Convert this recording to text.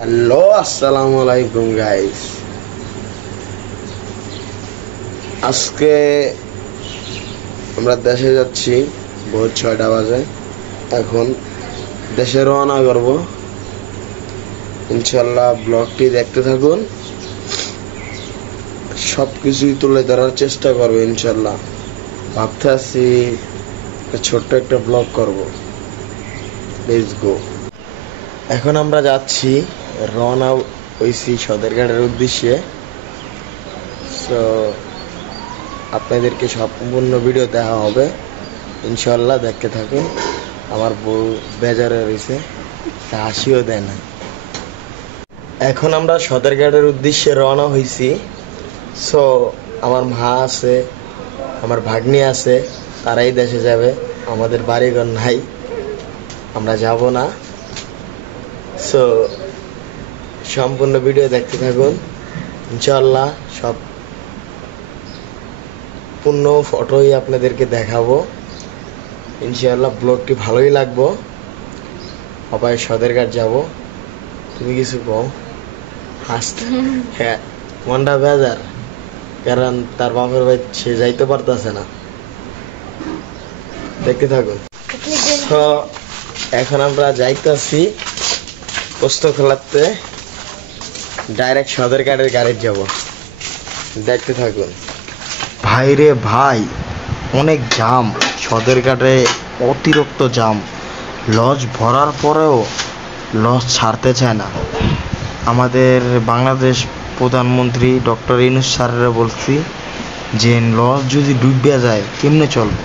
Hello, আসসালামু আলাইকুম guys. আজকে আমরা দেশে যাচ্ছি, ভোর 6টা বাজে। এখন দেশে রওনা করব। ইনশাল্লাহ ব্লগটি দেখতে থাকুন, সবকিছুই তুলে ধরার চেষ্টা করবো ইনশাল্লাহ। ভাবতে আছি ছোট্ট একটা ব্লগ করব। Let's go. এখন আমরা যাচ্ছি, রওনা হইছি সদরঘাটের উদ্দেশ্যে। সো আপনাদেরকে সম্পূর্ণ ভিডিও দেখা হবে ইনশাল্লাহ, দেখতে থাকুন। আমার বউ বেজারে রয়েছে, হাসিও দেয় না। এখন আমরা সদরঘাটের উদ্দেশ্যে রওনা হইছি। সো আমার মা আছে, আমার ভাগ্নি আছে, তারাই দেশে যাবে। আমাদের বাড়িঘর নাই, আমরা যাব না। সো সম্পূর্ণ ভিডিও দেখতে থাকুন ইনশাল্লাহ। সব পূর্ণ ফটোই আপনাদেরকে দেখাবো ইনশাল্লাহ। ব্লগটি ভালোই লাগবো। সবাই সদরঘাট যাব। তুমি কিছু কও? হাসতে হ্যাঁ, মনটা বেজার, কারণ তার বাপের ভাই সে যাইতে পারতেছে না। দেখতে থাকুন। তো এখন আমরা যাইতেছি পোস্তখোলাতে, ডাইরেক্ট সদরঘাটের গাড়ি যাব। দেখতে থাকুন। ভাই রে ভাই, অনেক জাম সদরঘাটে, অতিরিক্ত জাম। লঞ্চ ভরার পরেও লঞ্চ ছাড়তে চায় না। আমাদের বাংলাদেশ প্রধানমন্ত্রী ডক্টর ইউনূস স্যারেরা বলছি যে লঞ্চ যদি ডুবে যায় কেমনে চলবে।